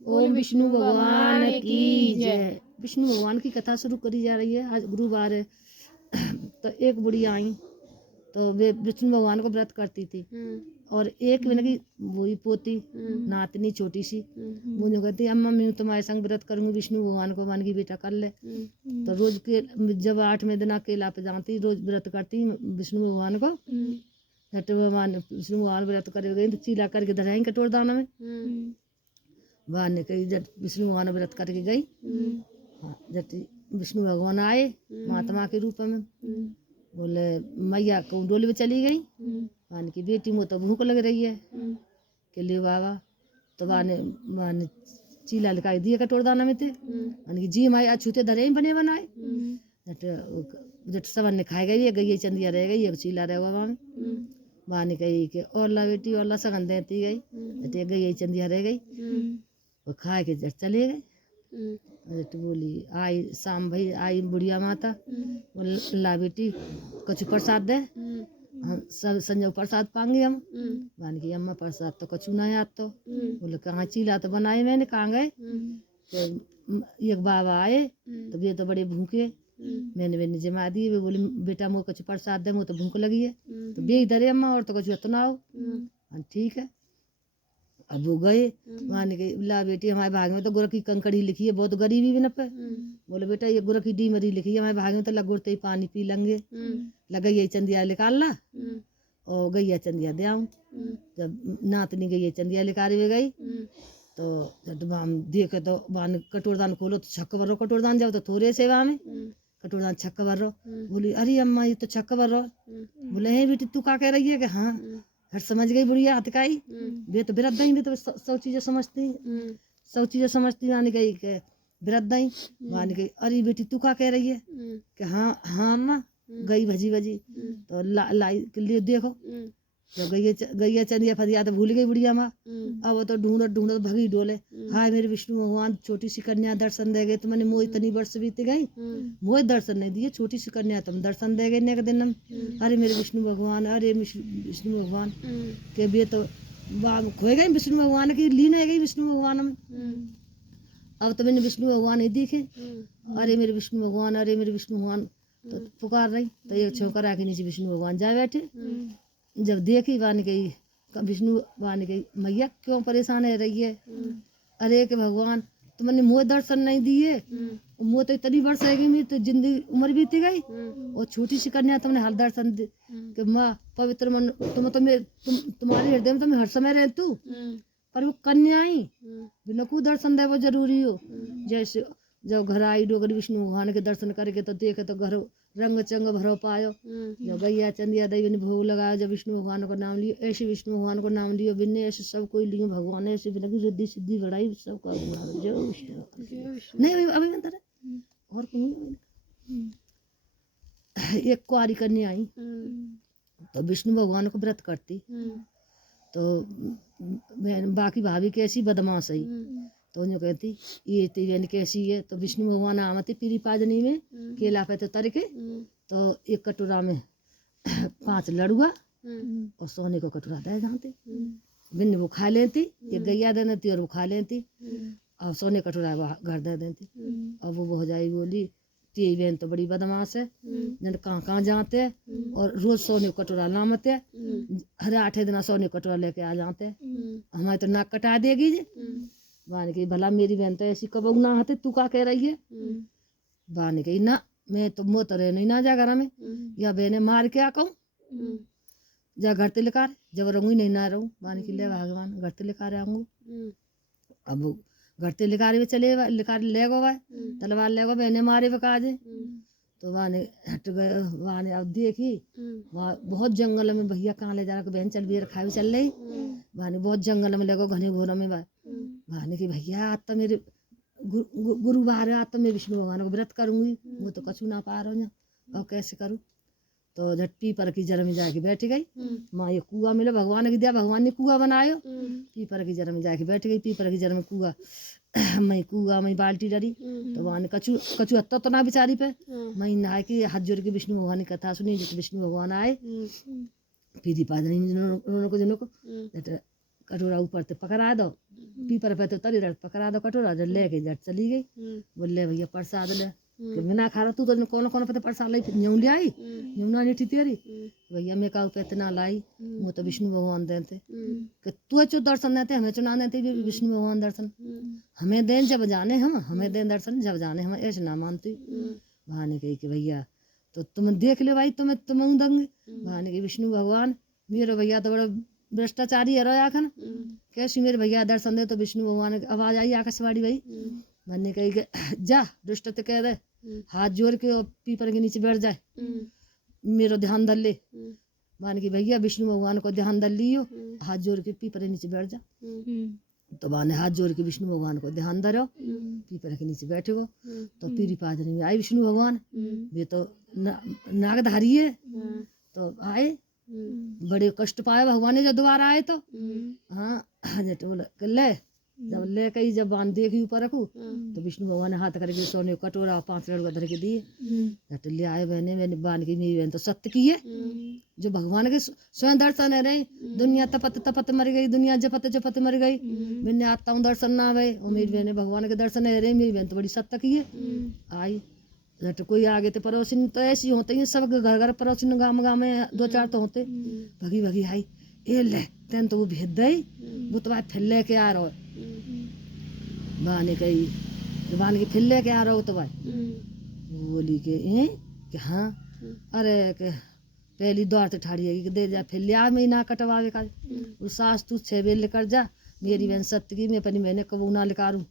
ओम विष्णु भगवान की जय। विष्णु भगवान की कथा शुरू करी जा रही है। आज गुरुवार है। तो एक बुढ़िया आई, तो वे विष्णु भगवान को व्रत करती थी। और एक मैंने की वही पोती नातनी छोटी सी, वो जो कहती अम्मा मैं तुम्हारे संग व्रत करूंगी विष्णु भगवान को। मान की बेटा कर ले। तो रोज के जब 8वें दिन अकेला पे जाती, रोज व्रत करती विष्णु भगवान को। झट भगवान विष्णु भगवान व्रत करे गई तो चीला करके धराई कटोर दाना में। वहाँ ने कही जब विष्णु भगवान व्रत करके गई, हाँ जब विष्णु भगवान आए महात्मा के रूप में, बोले मैया को डोली में चली गई। मान की बेटी मो तो भूख लग रही है कि ले बाबा। तो वाने चीला लगा दिए कटोर दाना में थे। मान की जी माई अछूते धरे ही बने बनाए। जट सबन ने खाए गई, गई चंदिया रह गई, एक चीला रह गया वहाँ में। वाने कही कि और ला बेटी और ला सगन देती गई, गई चंदिया रह गई। वो खा के जट चले गए। तो बोली आई शाम भाई आई बुढ़िया माता, बोल ला बेटी कुछ प्रसाद दे, हम सब संजो प्रसाद पाएंगे हम। मान की अम्मा प्रसाद तो कछु ना याद। तो बोले कहाँ चीला तो बनाए मैंने, कहाँ गए। तो एक बाबा आए तो वे तो बड़े भूखे, मैंने जमा दिए। वे बोले बेटा मोह कुछ प्रसाद दे, मोह तो भूख लगी है। तो बे इधर अम्मा और तो कुछ इतना हो। ठीक है। अब वो गए, वहाँ ने ला बेटी हमारे भाग में तो गुर की कंकड़ी लिखी है, बहुत गरीबी भी न पे। बोले बेटा ये गुर की डीमरी लिखी है, हमारे भाग में तो लगुड़ते ही पानी पी लेंगे। लगा ये चंदिया निकाल ला और गैया चंदिया दे आऊँ। जब नातनी गई चंदिया निकाल में गई, तो जब हम देखे तो वहाँ कटोरदान खोलो तो छक्क भरो कटोरदान, जाओ तो थोड़े से वहाँ में कटोरदान छक्क भरो। बोली अरे अम्मा ये तो छक्क भरो। बोले हे बेटी तू क्या कह रही है कि हाँ। हट समझ गई बुढ़िया हतकाई, वे तो बिरद दई, तो सब चीजें समझती, सब चीजें समझती। वानी गई के बिरद दई। वानी गई अरे बेटी तू क्या कह रही है कि हाँ हाँ अम्मा। गई भजी भजी तो लाई के लिए देखो, जब गई चंदिया फदिया तो भूल गई बुढ़िया माँ। अब वो तो ढूंढत ढूंढत भगी डोले। हाय मेरे विष्णु भगवान छोटी सी कन्या दर्शन दे गए। तो मैंने मोह इतनी वर्ष बीत गई, मोह दर्शन नहीं दिए, छोटी सी कन्या तुम दर्शन दे गए नेक दिन। अरे मेरे विष्णु भगवान, अरे विष्णु भगवान के बे तो खो गए विष्णु भगवान की लीन है गई विष्णु भगवान में। अब तो मैंने विष्णु भगवान ही दिखे। अरे मेरे विष्णु भगवान, अरे मेरे विष्णु भगवान तो पुकार रही। तो एक छोकरा के नीचे विष्णु भगवान जा बैठे। जब देखी वानी गई विष्णु, वानी गई मैया क्यों परेशान है रही है। अरे के भगवान तुमने मोह दर्शन नहीं दिए, मोह तो इतनी वर्ष रहेगी मेरी तो जिंदगी उम्र बीती गई, और छोटी सी कन्या तुमने हर दर्शन दे कि माँ पवित्र मन तुम्हारे हृदय में तुम्हें हर समय रहे तू, पर वो कन्या ही बिना को दर्शन दे वो जरूरी हो। जैसे जब घर आई डोगरी विष्णु भगवान के दर्शन करके तो देखे तो घर रंग चंग भरो पायो। जब गैया चंदिया देवी ने भोग लगाया, जब विष्णु भगवान का नाम लियो, ऐसे विष्णु भगवान को नाम लियो बिन्ने ऐसे सब कोई लियो भगवान ऐसे बिना की रिद्धि सिद्धि बढ़ाई सबका जय विष्णु। नहीं अभी अंदर है और एक कुआरी कन्या आई तो विष्णु भगवान को व्रत करती। तो बाकी भाभी कैसी बदमाश है, तो उन्हें कहती ये तेवन कैसी है। तो विष्णु भगवान आमते पीरी पाजनी में केला पे तो तर के, तो एक कटोरा में 5 लड़ुआ और सोने को कटोरा दे जाते। बिन वो खा लेती, एक गैया दे देती और वो खा लेती, और सोने कटोरा घर दे देती। अब वो हो जाई बोली तेरी बहन तो बड़ी बदमाश है, जन कहाँ जाते हैं और रोज सोने कटोरा लामते, हर 8 दिन सोने कटोरा लेके आ जाते। हमारे तो नाक कटा देगी जी। बाने की भला मेरी बहन तो ऐसी कब ना आते, तू क्या कह रही है। बाने की ना मैं तो मोत रहे नहीं ना जा घर में, या बहने मार के आऊँ जा घर ते लेकर, जब रहूंगी नहीं ना रहूँ। बाने की ले भगवान घर ते लेकर आऊंगी। अब घर ते लेकर चले लेकर ले गो भाई तलवार ले गो बहने मारे बकाजे। तो वाने हट गए, वाने अब देखी वहाँ बहुत जंगल में भैया कहाँ ले जा रहा, बहन चल भी रखा भी चल रही। वाने बहुत जंगल में लगो घने घोर में भाने की भैया आज तो मेरे गुरुवार है, आज तो मैं विष्णु भगवान को व्रत करूंगी, वो तो कछु ना पा रहा हूँ और कैसे करूँ। तो झट पीपर की जड़ में जाके बैठ गई। माँ ये कुआ मिला भगवान की दिया, भगवान ने कुआ बनायो। पीपर की जड़ में जाके बैठ गई, पीपर की जड़ में कुआ मैं बाल्टी डरी। तो वहाँ ने कछु हत्ता तो ना बेचारी पे, मैं नहा के हाथ जोड़ के विष्णु भगवान की कथा सुनी। जब विष्णु भगवान आए पीरी पादनी जिनको कटोरा ऊपर से पकड़ा दो, पीपर पे तो तरी रट पकड़ा दो कटोरा जो लेके जट चली गई। बोले भैया प्रसाद ले कि बिना खा रहा तू तो कौन कौन पे प्रसाद लाई न्यू ले आई न्यू ना नहीं तेरी भैया मैं का पे इतना लाई वो तो विष्णु भगवान देते कि तू चो दर्शन देते हमें चुना देते विष्णु भगवान दर्शन हमें दें जब जाने हम हमें दें दर्शन जब जाने हम ऐसे ना मानती। भाने कही कि भैया तो तुम देख ले भाई तुम्हें दंगे। भाने की विष्णु भगवान मेरे भैया तो बड़ा भ्रष्टाचारी है रो आखन कैसी मेरे भैया दर्शन दे तो विष्णु भगवान की आवाज आई आकाशवाणी भाई भन्ने कही के जा दुष्ट तो कह दे हाथ जोड़ के और पीपर के नीचे बैठ जाए मेरो ध्यान धर ले। मान की भैया विष्णु भगवान को ध्यान धर लियो हाथ जोड़ के पीपर के नीचे बैठ जा। तो बाने हाथ जोड़ के विष्णु भगवान को ध्यान धरो पीपर के नीचे बैठे हो तो पीरी पादरी में आए विष्णु भगवान वे तो नागधारी है तो आए बड़े कष्ट पाए भगवान ने जब दोबारा आए तो हाँ ले जब ले कही जब बांध देखी ऊपर रखू तो विष्णु भगवान ने हाथ करके सोने कटोरा 5 लड़का धर के दिए जट ले आए बहने मैंने बांध की मेरी बहन तो सत्य की है जो भगवान के स्वयं दर्शन है रहे दुनिया तपत तपत मर गई दुनिया जपत जपत मर गई मैंने आता हूँ दर्शन ना आवे और मेरी बहन भगवान के दर्शन है रहे मेरी बहन तो बड़ी सत्य की है आई जट कोई आगे तो पड़ोसिन तो ऐसी होते ही सब घर घर पड़ोसिन गाँव गाँव में 2-4 तो होते भगी भगी आई ए ले तेन तो वो भेद दई वो तो फिर लेके आ रहा बाने कही बाने की फिर लेके आ रहा हो तो भाई बोली के हाँ अरे के पहली द्वार तो ठाड़ी है कि दे जा फिर लिया में ना कटवावे का उस सास तू 6 बेल लेकर जा मेरी बहन सत्य की मैं अपनी बहने कबू ना लिकारूँ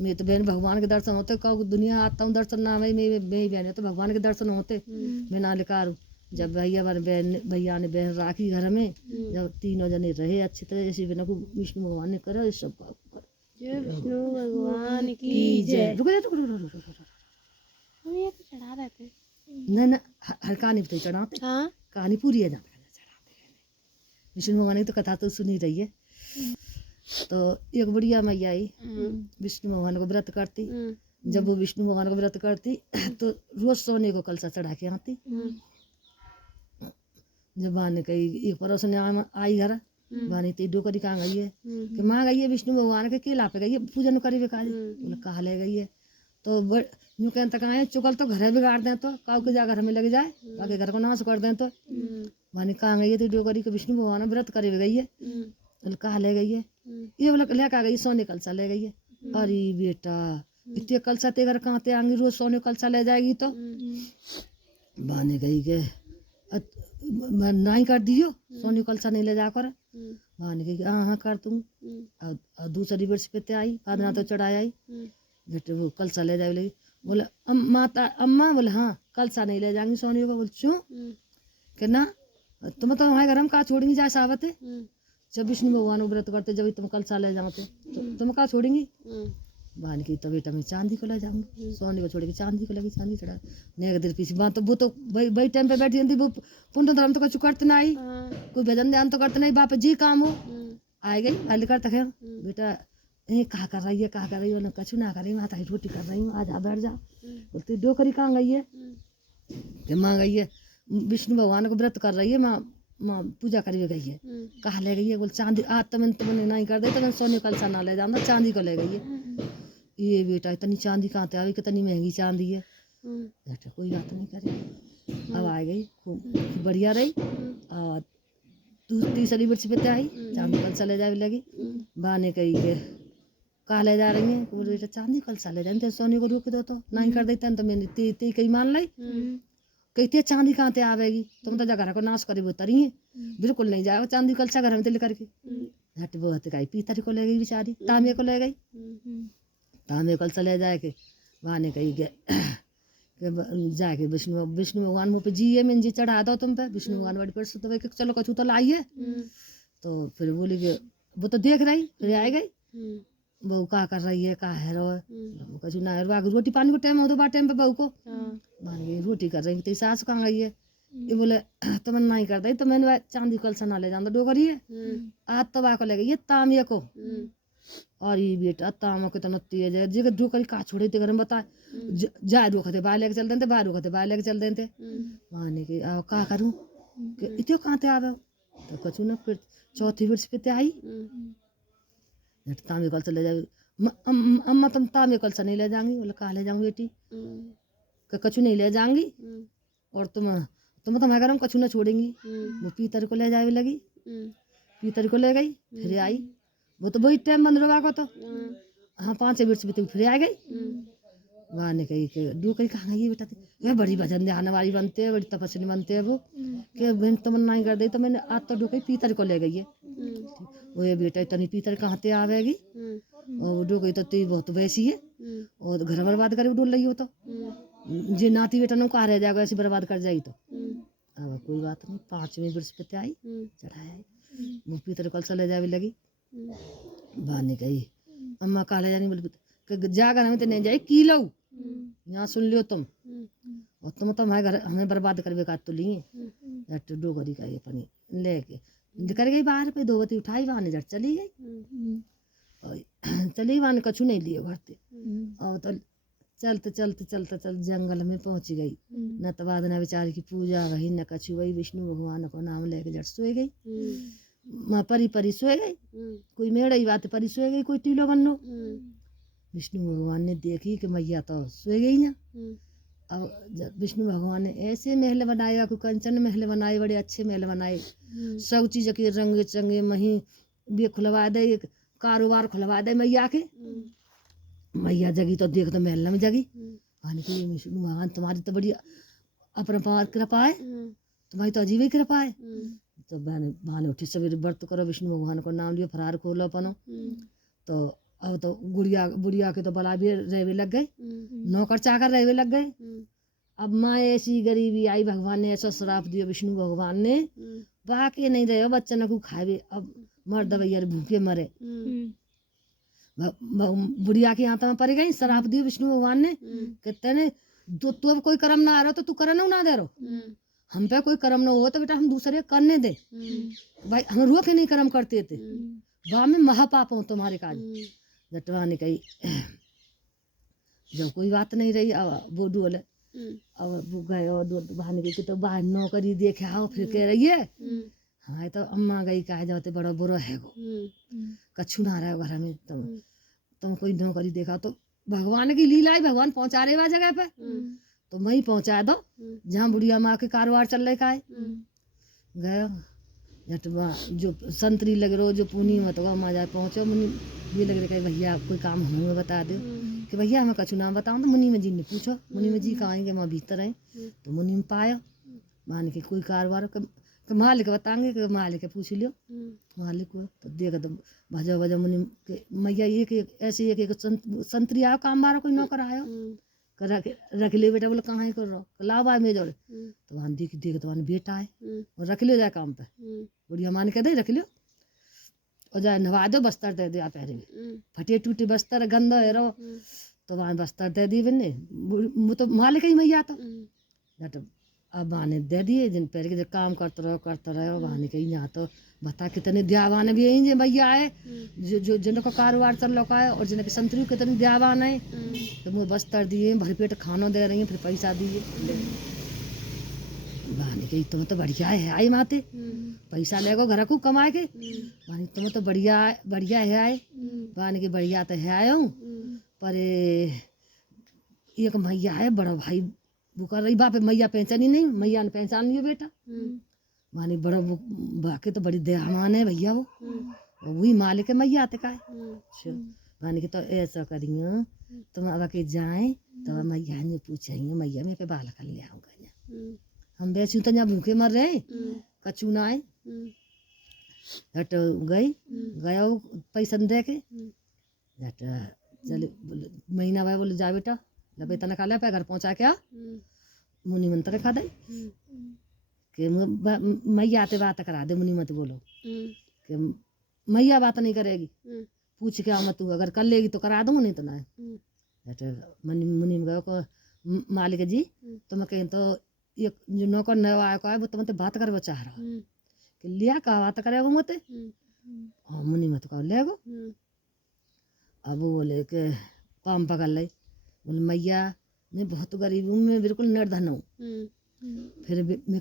मैं तो बहन भगवान के दर्शन होते कब दुनिया आता हूँ दर्शन ना भाई मेरी बहन है तो भगवान के दर्शन होते मैं ना लिकारूँ। जब भैया ने बहन राखी घर में जब 3 जने रहे अच्छी तरह जैसे बहन को विष्णु भगवान ने करा इस सब विष्णु भगवान की जय। रुक हम ये तो चढ़ा देते न हल्का नहीं चढ़ाते हाँ कहानी पूरी है जाते विष्णु भगवान की तो कथा तो सुनी रही है। तो एक बुढ़िया मैया आई विष्णु भगवान को व्रत करती जब वो विष्णु भगवान को व्रत करती तो रोज सोने को कलसा चढ़ा के आती। जब बाने कही एक पड़ोस ने आई घर बानी ती डोकरी कहाँ गई है कि माँ गई है विष्णु भगवान के केला पे गई है पूजन करी बेकार बोले कहा ले गई है तो यूँ कहते तक आए चुकल तो घर बिगाड़ दें तो काऊ के जा घर में लग जाए बाकी घर को नाश कर दें तो बानी कहाँ गई है तो डोकरी के विष्णु भगवान व्रत करे गई है बोले कहा ले गई है ये बोले लेकर गई सोने कलसा ले गई है। अरे बेटा इतने कलसा ते घर कहाँ ते आएंगी रोज सोने कलसा ले जाएगी तो बाने गई के नहीं कर दियो सोनी कलसा नहीं ले जाकर मान के हाँ कर दूँ और दूसरी वर्ष पे ते आई आधना तो चढ़ाई आई बेटे वो कलसा ले जाए लगी बोले माता अम्मा बोले हाँ कलसा नहीं ले जाएंगी सोनी को बोल क्यों कि ना तुम तो हमारे घर हम कहाँ छोड़ेंगी जाए सावत है जब विष्णु भगवान व्रत करते जब तुम कलसा ले जाते तो तुम कहाँ छोड़ेंगी बान की तो बेटा मैं चांदी को ले जाऊंगी सोने को छोड़ के चांदी को लगी चांदी चढ़ा नेक देर पीछे बात तो वो तो वही टाइम पे बैठी थी वो पुण्य धर्म तो कुछ करते ना आई कोई भजन ध्यान तो करते नहीं बाप जी काम हो आए गई पहले करते थे बेटा कहा कर रही है कहा कर रही है कछु ना कर रही माता ही रोटी कर रही हूँ आज बैठ जा बोलती डोकरी कहाँ गई है माँ गई है विष्णु भगवान को व्रत कर रही है माँ पूजा करी गई है कहा ले गई है बोल चांदी आज तो मैंने नहीं कर दी तो मैंने सोने कलसा ना ले जाना चांदी को ले गई है। ये बेटा इतनी चांदी कहाँ से आई कितनी महंगी चांदी है बेटा कोई बात नहीं करी अब आ गई खूब बढ़िया रही और तीसरी वर्ष पे आई चांदी कलसा ले जाए लगी बाने कही के कहा ले जा रही है बोले बेटा चांदी कलसा ले जाए सोने को रोक दो तो नहीं कर देते तो मैंने ते कहीं मान ली कहती है चांदी कहाँ से आवेगी तुम तो घर को नाश करे वो तरी है बिल्कुल नहीं जाएगा चांदी कलसा घर में दिल करके झट वो गाई पीतर को ले गई बेचारी तांबे को ले गई तांबे कलसा ले जाए के वहाँ ने कही जाके विष्णु भगवान मुँह पे जी है मैंने जी चढ़ा दो तुम पे विष्णु भगवान बड़ी पर तो भाई चलो कछू तो लाइए तो फिर बोली कि वो तो देख रही फिर आए गई बहू क्या कर रही है कहा है रो कछु ना है रोटी पानी को टाइम हो तो टाइम पे बहू को मान गई रोटी कर रही तेरी सास कहाँ गई है ये बोले तो मैंने नहीं करता तो मैंने चांदी कलसा ना ले जाना डोकरी है आज तो को ले गई है तांबे को और ये बेटा तामा के तो नत्ती है जी डोकरी कहा छोड़े थे घर में बता जाए रोकते बाहर लेके चल देते बाहर रोकते बाहर लेके चल देते माने की क्या करूँ इतने कहाँ थे आवे तो कछु ना फिर चौथी वर्ष पे आई झट तांबे कल से ले जाए अम्मा तुम तांबे कल से नहीं ले जाएंगी। बोले कहाँ ले जाऊंगी बेटी, कि कछु नहीं ले जाएंगी और तुम तो मैं घर कछु ना छोड़ेंगी। वो पीतर को ले जाए लगी, पीतर को ले गई, फिर आई। वो तो वही टाइम बंद रहा को तो हाँ 5 मिनट से फिर आ गई। वहाँ ने कही कि दो कही कहाँ गई बेटा, ये बड़ी भजन ध्यान वाली बनते है, बड़ी तपस्वी बनते है वो, कि बहन तमन्ना नहीं कर दी तो मैंने आज तो डो कही पीतर को ले गई है। वो ये बेटा इतनी पीतर कहाँ ते आवेगी, और वो डो कही तो तेरी बहुत वैसी है और घर बर्बाद करे डोल रही हो तो जे नाती बेटा नो कहा रह जाएगा ऐसी बर्बाद कर जाएगी तो। अब कोई बात नहीं, 5वें वर्ष पे आई चढ़ाया वो पीतर कल से ले जावे लगी। बाने कही अम्मा कहा ले जानी, बोले जाकर हमें तो नहीं जाए की लो यहाँ सुन लियो तुम, और तुम तो हमारे घर हमें बर्बाद करवे का तो लिए डोगरी का ये पनी लेके कर गई बाहर पे, 2 बती उठाई वहां जट चली गई। चली वहां कछु नहीं लिए घर से, और तो चलते चलते चलते चलते जंगल में पहुंच गई। न तो बाद न बेचारी की पूजा वही न कछु वही, विष्णु भगवान को नाम लेके जट सोए गई। माँ परी परी सोए गई, कोई मेड़ई बात परी सोए गई, कोई टीलो बन्नो। विष्णु भगवान ने देखी कि मैया तो सोए गई ना। अब विष्णु भगवान ने ऐसे महल बनाए, कोई कंचन महल बनाए, बड़े अच्छे महल बनाए, सब चीज के रंग चंगे मही भी खुलवा दे, कारोबार खुलवा दे मैया के। मैया जगी तो देख तो महल में जगी। कि विष्णु भगवान तुम्हारी तो बड़ी अपरंपार कृपा है, तुम्हारी तो अजीब ही कृपा है। तो बहन उठी सवेरे व्रत करो, विष्णु भगवान को नाम लियो, फरार खोलो अपनो। तो अब तो बुढ़िया के तो बला भी रहवे लग गए, नौकर चाकर रहवे लग गए। अब माँ ऐसी गरीबी आई, भगवान ने ऐसा श्राप दिया विष्णु भगवान ने, बाकी नहीं रहे बच्चन को खावे, अब मर्द भैया भूखे मरे। बुढ़िया के हाथ में पड़ गई, श्राप दिया विष्णु भगवान ने, कहते ने तू अब कोई कर्म ना आ रहा तो तू करने ना दे रहो, हम पे कोई कर्म ना हो तो बेटा हम दूसरे करने दे। भाई हम रोक नहीं कर्म करते थे, वहां में महापाप हो तुम्हारे काज। जटवा ने कही जब कोई बात नहीं रही, अब वो डोले अब वो गए और बहन गई कि तो बाहर नौकरी देखे आओ, फिर कह रही है हाँ तो अम्मा गई कहा जाते बड़ा बुरा है गो, कछु ना रहा घर में, तुम कोई नौकरी देखा। तो भगवान की लीला है, भगवान पहुंचा रहे जगह पे, तो वहीं पहुंचा दो जहाँ बुढ़िया माँ के कारोबार चल रहे का है। गए झटवा जो संतरी लग रहा जो पुनी मत माँ जाए पहुँचो, मुनि ये लग रहा है भैया कोई काम हमें बता दो, कि भैया हमें कछु नाम बताऊँ। तो मुनि में जी ने पूछो, मुनि में जी कहाँ आएंगे, माँ भीतर है। तो मुनि में पाया मान के कोई कारोबार तो मालिक बताएंगे, कि मालिक पूछ लियो मालिक को। तो देख तो भजो भजो मुनि के मैया एक ऐसे एक संतरी आयो काम मारो, कोई नौकर आयो रख ले बेटा। बोले कहाँ है कर रहा लाभ आए में जोड़े। तो वहाँ देख तो वहाँ बेटा है और रख लियो जाए काम पे। बुढ़िया मान के दे रख लियो और जाए नवा दो, बस्तर दे दिया पैरे में, फटे टूटे बस्तर गंदा है रहो। तो वहाँ बस्तर दे दिए बने, वो तो मालिक ही मैया तो जट अब बहाने दे दिए। जिन पैर के काम करते रहो बहाने कहीं यहाँ तो बता कितने दयावान भी यही भैया है जो जिनका कारोबार चल रहा है, और जिनके संतरी कितने दयावान है। तो मुझे बस्तर दिए, भर पेट खाना दे रही है, फिर पैसा दिए। बहाने कही तुम्हें तो बढ़िया है आई माते, पैसा लेगो घर को कमाए के, बहाने तुम्हें तो बढ़िया है आए। बहाने की बढ़िया तो है आयो, पर एक मैया है बड़ा भाई वो कर रही बाप मैया पहचानी नहीं, मैया ने पहचान लियो बेटा। मानी बड़ा बाकी तो बड़ी दयावान है भैया वो, वही मालिक है मैया आते का है। मानी कि तो ऐसा करियो तुम अब के जाए तो मैया ने पूछेंगे, मैया मैं पे बाल कर ले आऊंगा, हम बेचू तो यहाँ भूखे मर रहे कछु ना आए। हट गई गया पैसा दे के हट चले महीना भाई बोले जा बेटा लबे तना खा ले पे घर पहुँचा के आ। मुनि मंत्र खा दे कि मैया आते बात करा दे, मुनि मत बोलो कि मैया बात नहीं करेगी, पूछ के आओ मत, तू अगर कर लेगी तो करा दूँ नहीं तो ना। मुनि में गयो मालिक जी तुम कहीं तो एक जो नौकर नया आया है वो तुम बात करवा चाह रहा कि लिया का बात करेगा मत। हाँ मुनि मत कहो ले गो। अब वो बोले कि काम पकड़ ले, बोले मैया मैं बहुत गरीब हूँ, मैं बिल्कुल निर्धन हूँ। फिर मैं